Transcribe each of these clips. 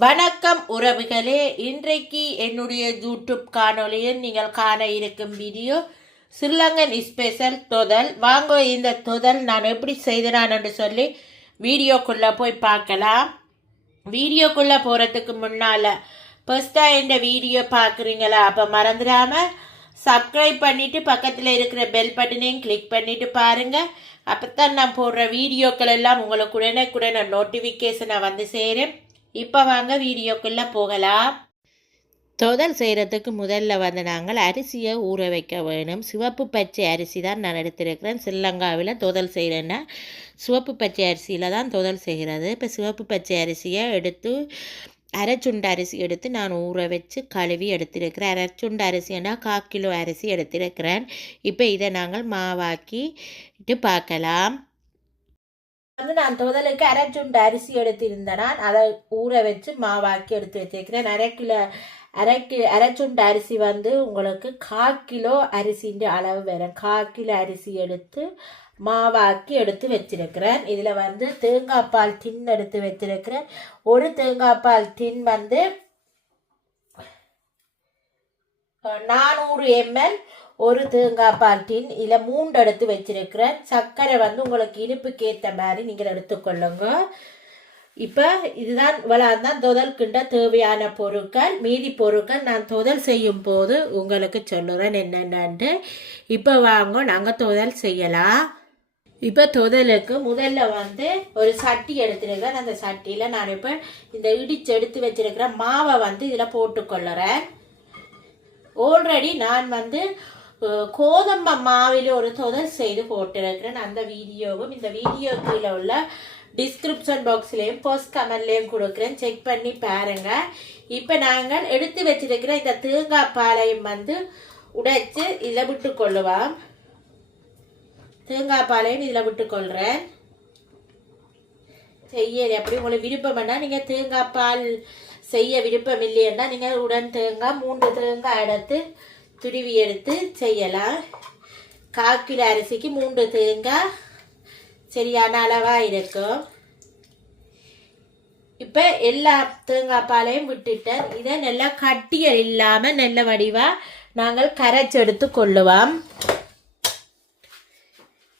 வணக்கம் உறவுகளே, இன்றைக்கு என்னுடைய யூடியூப் காணொலியில் நீங்கள் காண இருக்கும் வீடியோ ஸ்ரீலங்கன் ஸ்பெஷல் தொதல். வாங்க இந்த தொதல் நான் எப்படி செய்தேன் என்று சொல்லி வீடியோக்குள்ளே போய் பார்க்கலாம். வீடியோக்குள்ளே போகிறதுக்கு முன்னால் ஃபர்ஸ்ட்டாக இந்த வீடியோ பார்க்குறீங்களா? அப்போ மறந்துடாமல் சப்ஸ்கிரைப் பண்ணிவிட்டு பக்கத்தில் இருக்கிற பெல் பட்டனையும் கிளிக் பண்ணிவிட்டு பாருங்கள். அப்போ தான் நான் போடுற வீடியோக்கள் எல்லாம் உங்களுக்கு உடனே நோட்டிஃபிகேஷனை வந்து சேரும். இப்போ வாங்க வீடியோக்குள்ளே போகலாம். தொதல் செய்கிறதுக்கு முதல்ல வந்து நாங்கள் அரிசியை ஊற வைக்க வேணும். சிவப்பு பச்சை அரிசி தான் நான் எடுத்திருக்கிறேன். ஸ்ரீலங்காவில் தொதல் செய்கிறேன்னா சிவப்பு பச்சை அரிசியில் தான் தொதல் செய்கிறது. இப்போ சிவப்பு பச்சை அரிசியை எடுத்து அரைச்சுண்டு அரிசி எடுத்து நான் ஊற வச்சு கழுவி எடுத்திருக்கிறேன். அரைச்சுண்டு அரிசின்னா 1/4 கிலோ அரிசி எடுத்திருக்கிறேன். இப்போ இதை நாங்கள் மாவாக்கிட்டு பார்க்கலாம். நான் தொதலுக்கு அரைச்சுண்டு அரிசி எடுத்திருந்தேன். அதை ஊற வச்சு மாவாக்கி எடுத்து வச்சிருக்கிறேன். அரைச்சுண்டு அரிசி வந்து உங்களுக்கு 1/4 கிலோ அரிசின்ற அளவு வரும். 1/4 கிலோ அரிசி எடுத்து மாவாக்கி எடுத்து வச்சிருக்கிறேன். இதில் வந்து தேங்காய் பால் டின் எடுத்து வச்சிருக்கிறேன். ஒரு தேங்காய் பால் டின் வந்து 400 ml. ஒரு தேங்காய் பால் டின் இதில் 3 எடுத்து வச்சிருக்கிறேன். சர்க்கரை வந்து உங்களுக்கு இனிப்புக்கு ஏற்ற மாதிரி நீங்கள் எடுத்துக்கொள்ளுங்க. இப்போ இதுதான் இவ்வளோதான் தொதல்கின்ற தேவையான பொருட்கள். மீதி பொருட்கள் நான் தொதல் செய்யும் போது உங்களுக்கு சொல்லுறேன் என்னென்னு. இப்போ வாங்க நாங்கள் தொதல் செய்யலாம். இப்போ தொதலுக்கு முதல்ல வந்து ஒரு சட்டி எடுத்துருக்கேன். அந்த சட்டியில் நான் இப்போ இந்த இடிச்சு எடுத்து வச்சிருக்கிற மாவை வந்து இதில் போட்டுக்கொள்ளுறேன். ஆல்ரெடி நான் வந்து கோதம்பை மாவில் ஒரு தொதல் செய்து போட்டிருக்கிறேன். அந்த வீடியோவும் இந்த வீடியோ கீழே உள்ள டிஸ்கிரிப்ஷன் பாக்ஸ்லேயும் போஸ்ட் கமெண்ட்லேயும் கொடுக்குறேன். செக் பண்ணி பாருங்கள். இப்போ நாங்கள் எடுத்து வச்சிருக்கிற இந்த தேங்காய் பாலையும் வந்து உடைச்சு இதில் விட்டுக்கொள்ளுவோம். தேங்காய் பாலையும் இதில் விட்டுக்கொள்கிறேன். செய்ய அப்படி உங்களுக்கு விருப்பம் வேண்டாம். நீங்கள் தேங்காய் பால் செய்ய விருப்பம் இல்லைன்னா நீங்கள் உடன் தேங்காய் 3 தேங்காய் எடுத்து துருவி எடுத்து செய்யலாம். 1/4 கிலோ அரிசிக்கு 3 தேங்காய் சரியான அளவாக இருக்கும். இப்போ எல்லா தேங்காய் பாலையும் விட்டுட்டேன். இதை நல்லா கட்டியல் இல்லாமல் நல்ல வடிவாக நாங்கள் கரைச்சி எடுத்து கொள்ளுவோம்.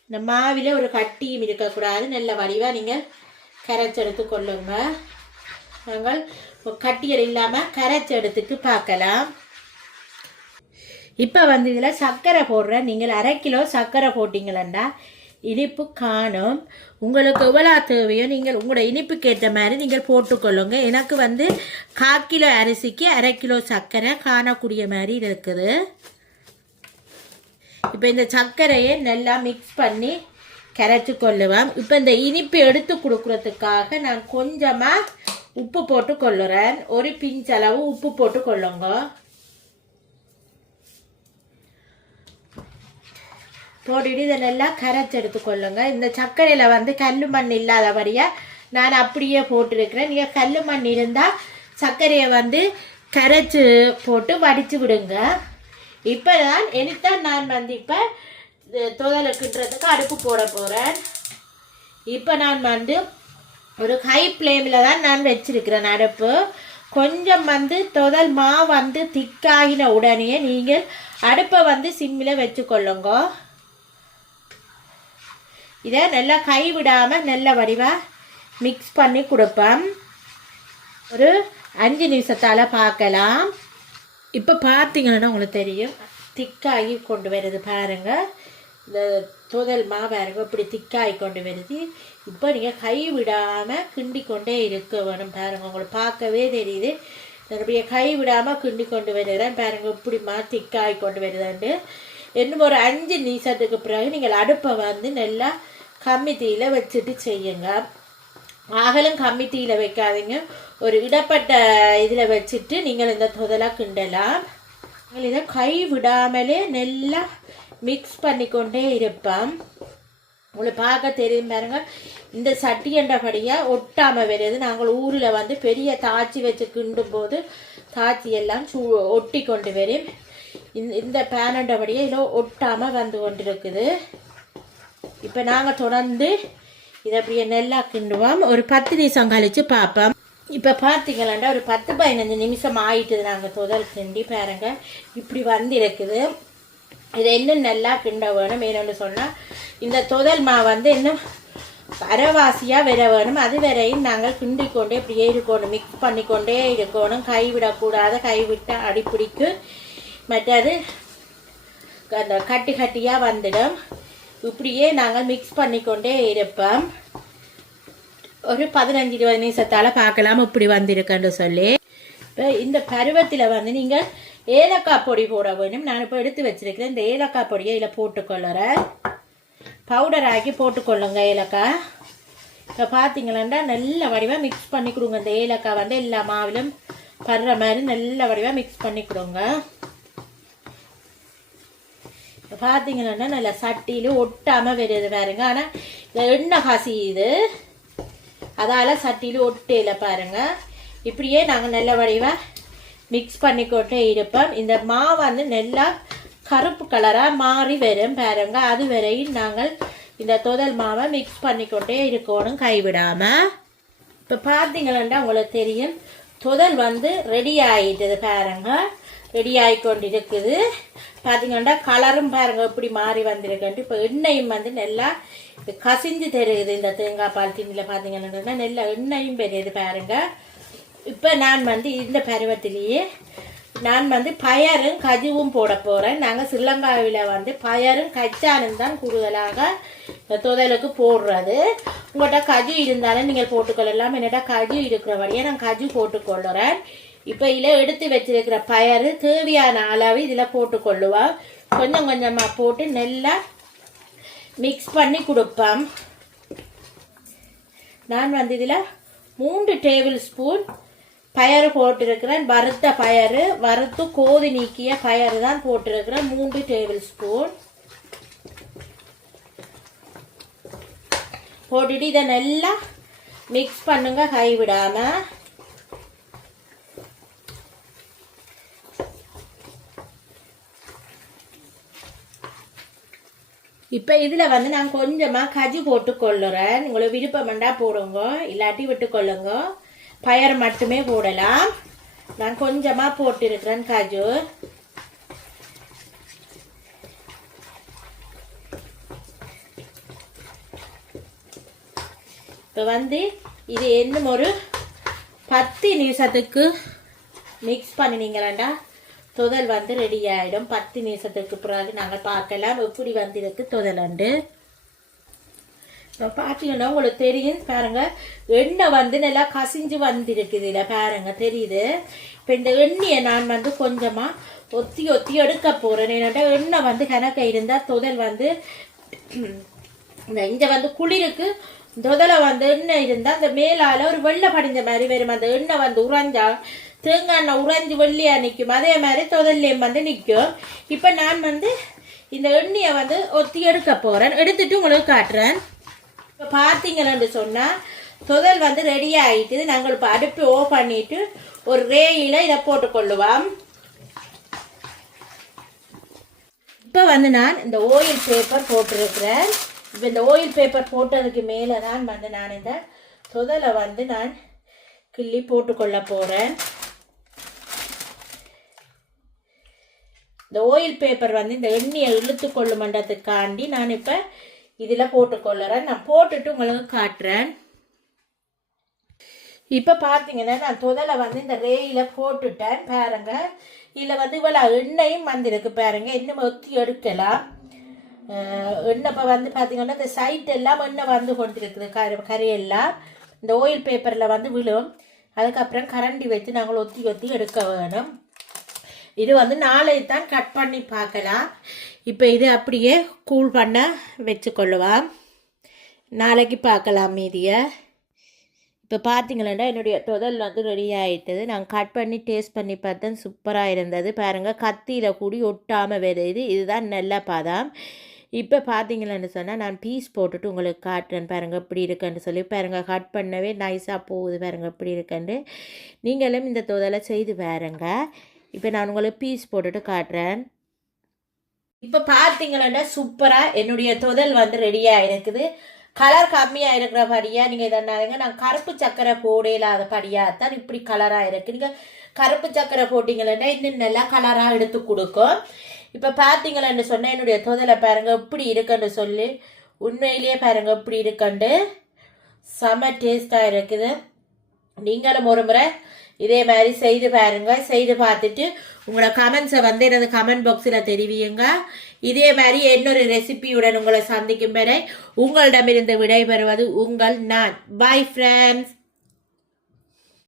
இந்த மாவில் ஒரு கட்டியும் இருக்கக்கூடாது. நல்ல வடிவாக நீங்கள் கரைச்சி எடுத்து கொள்ளுங்க. நாங்கள் கட்டியல் இல்லாமல் கரைச்சி எடுத்துட்டு பார்க்கலாம். இப்போ வந்து இதில் சர்க்கரை போடுறேன். நீங்கள் 1/2 கிலோ சர்க்கரை போட்டிங்களா இனிப்பு காணும். உங்களுக்கு எவ்வளோ தேவையோ நீங்கள் உங்களோட இனிப்புக்கு ஏற்ற மாதிரி நீங்கள் போட்டுக்கொள்ளுங்க. எனக்கு வந்து 1/4 கிலோ அரிசிக்கு 1/2 கிலோ சர்க்கரை காணக்கூடிய மாதிரி இருக்குது. இப்போ இந்த சர்க்கரையை நல்லா மிக்ஸ் பண்ணி கரைச்சி கொள்ளுவேன். இப்போ இந்த இனிப்பு எடுத்து கொடுக்குறதுக்காக நான் கொஞ்சமாக உப்பு போட்டு கொள்ளுறேன். ஒரு பிஞ்ச் அளவு உப்பு போட்டு கொள்ளுங்க. போட்டுட்டு இதை நல்லா கரைச்சி எடுத்துக்கொள்ளுங்க. இந்த சர்க்கரையில் வந்து கல் மண் இல்லாதபடியாக நான் அப்படியே போட்டிருக்கிறேன். நீங்கள் கல் மண் இருந்தால் சர்க்கரையை வந்து கரைச்சி போட்டு வடித்து விடுங்க. இப்போ நான் வந்து இப்போ தொதலுக்குன்றதுக்கு அடுப்பு போட போகிறேன். இப்போ நான் வந்து ஒரு ஹை ஃப்ளேமில் தான் நான் வச்சிருக்கிறேன் அடுப்பு. கொஞ்சம் வந்து தொதல் மாவு வந்து திக்காகின உடனே நீங்கள் அடுப்பை வந்து சிம்மில் வச்சுக்கொள்ளுங்க. இதை நல்லா கைவிடாமல் நல்ல வடிவாக மிக்ஸ் பண்ணி கொடுப்பேன். ஒரு 5 நிமிஷத்தால் பார்க்கலாம். இப்போ பார்த்தீங்கன்னா உங்களுக்கு தெரியும் திக்காகி கொண்டு வருது பாருங்கள். இந்த தொதல் மாவு இப்படி திக்காகி கொண்டு வருது. இப்போ நீங்கள் கை விடாமல் கிண்டி கொண்டே இருக்க வேணும் பாருங்கள். உங்களுக்கு பார்க்கவே தெரியுது. அப்படியே கை விடாமல் கிண்டி கொண்டு வருகிறேன் பாருங்கள். இப்படி திக்காகி கொண்டு வருதாண்டு. இன்னும் ஒரு 5 நிமிஷத்துக்கு பிறகு நீங்கள் அடுப்பை வந்து நல்லா கம்மி தீயில் வச்சுட்டு செய்யுங்க. அகலும் கம்மி தீயில் வைக்காதீங்க. ஒரு இடப்பட்ட இதில் வச்சுட்டு நீங்கள் இந்த தொதலாக கிண்டலாம். நீங்கள் இதை கை விடாமலே நல்லா மிக்ஸ் பண்ணிக்கொண்டே இருப்போம். உங்களுக்கு பார்க்க தெரியும் பாருங்க. இந்த சட்டி என்றபடியாக ஒட்டாமல் வருது. நாங்கள் ஊரில் வந்து பெரிய தாச்சி வச்சு கிண்டும் போது தாச்சி எல்லாம் ஒட்டி கொண்டு வரும். இந்த பேனண்டபடியாக இதில் ஒட்டாமல் வந்து கொண்டிருக்குது. இப்போ நாங்கள் தொடர்ந்து இதை அப்படியே நல்லா கிண்டுவோம். ஒரு 10 நிமிஷம் கழித்து பார்ப்போம். இப்போ பார்த்தீங்களா ஒரு 10-15 நிமிஷம் ஆயிட்டுது நாங்கள் துதல் கிண்டி பாருங்க இப்படி வந்து இருக்குது. இது இன்னும் நல்லா கிண்ட வேணும். என்னென்னு சொன்னால் இந்த துதல் மாவு வந்து இன்னும் அரைவாசியாக வர வேணும். அது வரையும் நாங்கள் கிண்டிக்கொண்டே இப்படியே இருக்கணும், மிக்ஸ் பண்ணிக்கொண்டே இருக்கணும். கைவிடக்கூடாது, கைவிட்டால் அடிப்பிடிக்கு. மற்றது அந்த கட்டி கட்டியாக வந்துடும். இப்படியே நாங்கள் மிக்ஸ் பண்ணிக்கொண்டே இருப்போம். ஒரு 15-20 நிமிஷத்தால் பார்க்கலாம் இப்படி வந்திருக்குன்னு சொல்லி. இப்போ இந்த பருவத்தில் வந்து நீங்கள் ஏலக்காய் பொடி போட வேணும். நான் இப்போ எடுத்து வச்சிருக்கிறேன். இந்த ஏலக்காய் பொடியை இதில் போட்டுக்கொள்ளுறேன். பவுடர் ஆக்கி போட்டுக்கொள்ளுங்க ஏலக்காய். இப்போ பார்த்தீங்களா நல்ல வடிவாக மிக்ஸ் பண்ணி கொடுங்க. இந்த ஏலக்காய் வந்து எல்லா மாவிலும் படுற மாதிரி நல்ல வடிவாக மிக்ஸ் பண்ணி கொடுங்க. இப்போ பார்த்தீங்கன்னா நல்லா சட்டியில் ஒட்டாமல் வருது பாருங்க. ஆனால் இந்த எண்ணெய் காசியுது, அதால் சட்டியில் ஒட்டையில் பாருங்கள். இப்படியே நாங்கள் நல்ல வடிவாக மிக்ஸ் பண்ணிக்கொண்டே இருப்போம். இந்த மாவு வந்து நல்லா கருப்பு கலராக மாறி வரும் பாருங்க. அது வரையும் நாங்கள் இந்த துதல் மாவை மிக்ஸ் பண்ணிக்கொண்டே இருக்கணும் கைவிடாமல். இப்போ பார்த்தீங்கன்னா உங்களுக்கு தெரியும் துதல் வந்து ரெடி ஆகிட்டது பாருங்க. ரெடி ஆகிக்கொண்டு இருக்குது. பார்த்தீங்கன்னா கலரும் பாருங்க இப்படி மாறி வந்திருக்கேன்ட்டு. இப்போ எண்ணெயும் வந்து நல்லா கசிஞ்சு தெரியுது. இந்த தேங்காய் பால் திண்டில் பார்த்தீங்கன்னா நல்லா எண்ணெயும் பெரியுது பாருங்க. இப்போ நான் வந்து இந்த பருவத்திலேயே நான் வந்து பயரும் கஜுவும் போட போகிறேன். நாங்கள் ஸ்ரீலங்காவில் வந்து பயரும் கச்சானும் தான் கூடுதலாக துதலுக்கு போடுறது. உங்கள்கிட்ட கஜு இருந்தாலும் நீங்கள் போட்டுக்கொள்ளலாம். என்னடா கஜு இருக்கிறபடியே நான் கஜு போட்டுக்கொள்ளுறேன். இப்போ இதில் எடுத்து வச்சிருக்கிற பயறு தேவையான அளவு இதில் போட்டுக்கொள்ளுவோம். கொஞ்சம் கொஞ்சமாக போட்டு நல்லா மிக்ஸ் பண்ணி கொடுப்போம். நான் வந்து இதில் 3 டேபிள் ஸ்பூன் பயறு போட்டிருக்கிறேன். வறுத்த பயறு, வறுத்து கோதி நீக்கிய பயறு தான் போட்டிருக்கிறேன். 3 டேபிள் ஸ்பூன் போட்டுட்டு இதை நல்லா மிக்ஸ் பண்ணுங்க கைவிடாம. இப்போ இதில் வந்து நான் கொஞ்சமாக கஜு போட்டு கொள்ளுறேன். உங்களுக்கு விருப்பமெண்டா போடுங்க, இல்லாட்டி விட்டு கொள்ளுங்க. பயறு மட்டுமே போடலாம். நான் கொஞ்சமாக போட்டிருக்கிறேன் கஜு. இப்போ வந்து இது இன்னும் ஒரு 10 நிமிஷத்துக்கு மிக்ஸ் பண்ணினீங்களாண்டா துதல் வந்து ரெடி ஆகிடும். 10 நிமிஷத்துக்கு பிறகு நாங்கள் பார்க்கலாம் எப்படி வந்திருக்கு துதலண்டு. இப்போ பார்த்தீங்கன்னா உங்களுக்கு தெரியும் பாருங்க, எண்ணெய் வந்து நல்லா கசிஞ்சு வந்திருக்குது. இதில் பாருங்க தெரியுது. இப்போ இந்த எண்ணெயை நான் வந்து கொஞ்சமாக ஒத்தி ஒத்தி எடுக்க போகிறேன். என்னட்டா எண்ணெய் வந்து கணக்க இருந்தால் துதல் வந்து இங்கே வந்து குளிருக்கு துதலை வந்து எண்ணெய் இருந்தால் அந்த மேலால் ஒரு வெள்ளை படிஞ்ச மாதிரி வரும். அந்த எண்ணெய் வந்து உறைஞ்சா தேங்காய் எண்ணெய் உறைஞ்சி வெள்ளையா நிற்கும். அதே மாதிரி துதல்லையும் வந்து நிற்கும். இப்போ நான் வந்து இந்த எண்ணெயை வந்து ஒத்தி எடுக்க போகிறேன். எடுத்துட்டு உங்களுக்கு காட்டுறேன். இப்போ பார்த்தீங்கன்னு சொன்னால் துதல் வந்து ரெடி ஆகிட்டு நாங்கள் இப்போ அடுப்பு ஓஃப் பண்ணிட்டு ஒரு ரேயில் இதை போட்டுக்கொள்ளுவோம். இப்போ வந்து நான் இந்த ஆயில் பேப்பர் போட்டிருக்கிறேன். இப்போ இந்த ஆயில் பேப்பர் போட்டதுக்கு மேலே தான் வந்து நான் இந்த துதலை வந்து நான் கிள்ளி போட்டுக்கொள்ள போகிறேன். இந்த ஆயில் பேப்பர் வந்து இந்த எண்ணெயை இழுத்து கொள்ளுமன்றதுக்காண்டி நான் இப்போ இதில் போட்டுக்கொள்ளுறேன். நான் போட்டுட்டு உங்களுக்கு காட்டுறேன். இப்போ பார்த்தீங்கன்னா நான் துதலை வந்து இந்த ரேயில் போட்டுட்டேன் பாருங்க. இதில் வந்து இவ்வளோ எண்ணெயும் வந்திருக்கு பாருங்க. இன்னும் ஒத்தி எடுக்கலாம் எண்ணெய். இப்போ வந்து பார்த்தீங்கன்னா இந்த சைட் எல்லாம் எண்ணெய் வந்து கொண்டிருக்குது கறியெல்லாம் இந்த ஆயில் பேப்பரில் வந்து விழும். அதுக்கப்புறம் கரண்டி வச்சு நாங்கள் ஒத்தி ஒத்தி எடுக்க வேணும். இது வந்து நாளை தான் கட் பண்ணி பார்க்கலாம். இப்போ இது அப்படியே கூல் பண்ண வச்சுக்கொள்ளுவான். நாளைக்கு பார்க்கலாம் மீதியை. இப்போ பார்த்தீங்களா என்னுடைய துதல் வந்து ரெடி ஆகிட்டது. நான் கட் பண்ணி டேஸ்ட் பண்ணி பார்த்தேன். சூப்பராக இருந்தது பாருங்கள். கத்தியில் கூடி ஒட்டாமல் வருது. இதுதான் நல்ல பதம். இப்போ பார்த்தீங்களான்னு சொன்னால் நான் பீஸ் போட்டுட்டு உங்களுக்கு காட்டுறேன் பாருங்கள் எப்படி இருக்குன்னு சொல்லி. பாருங்கள் கட் பண்ணவே நைஸாக போகுது பாருங்கள் எப்படி இருக்குன்னு. நீங்களும் இந்த துதலை செய்து பாருங்க. இப்போ நான் உங்களுக்கு பீஸ் போட்டுட்டு காட்டுறேன். இப்போ பார்த்தீங்கன்னா சூப்பராக என்னுடைய துதல் வந்து ரெடியாக இருக்குது. கலர் கம்மியாக இருக்கிறபடியாக நீங்கள் இதனாலங்க நான் கருப்பு சக்கரை போட இல்லாதபடியாக தான் இப்படி கலராக இருக்குது. நீங்கள் கருப்பு சக்கரை போட்டிங்களேன்னா இன்னும் நல்லா கலராக எடுத்து கொடுக்கும். இப்போ பார்த்தீங்களேன்னு சொன்னால் என்னுடைய தொதலை பாருங்கள் எப்படி இருக்குன்னு சொல்லி, உண்மையிலேயே பாருங்கள் எப்படி இருக்குண்டு செம டேஸ்ட்டாக இருக்குது. நீங்களும் ஒரு முறை இதே மாதிரி செய்து பாருங்க. செய்து பார்த்துட்டு உங்களோட கமெண்ட்ஸை வந்து எனது கமெண்ட் பாக்ஸில் தெரிவியுங்க. இதே மாதிரி இன்னொரு ரெசிபியுடன் உங்களை சந்திக்கும் வரை உங்களிடமிருந்து விடைபெறுவது உங்கள் நான். Bye friends.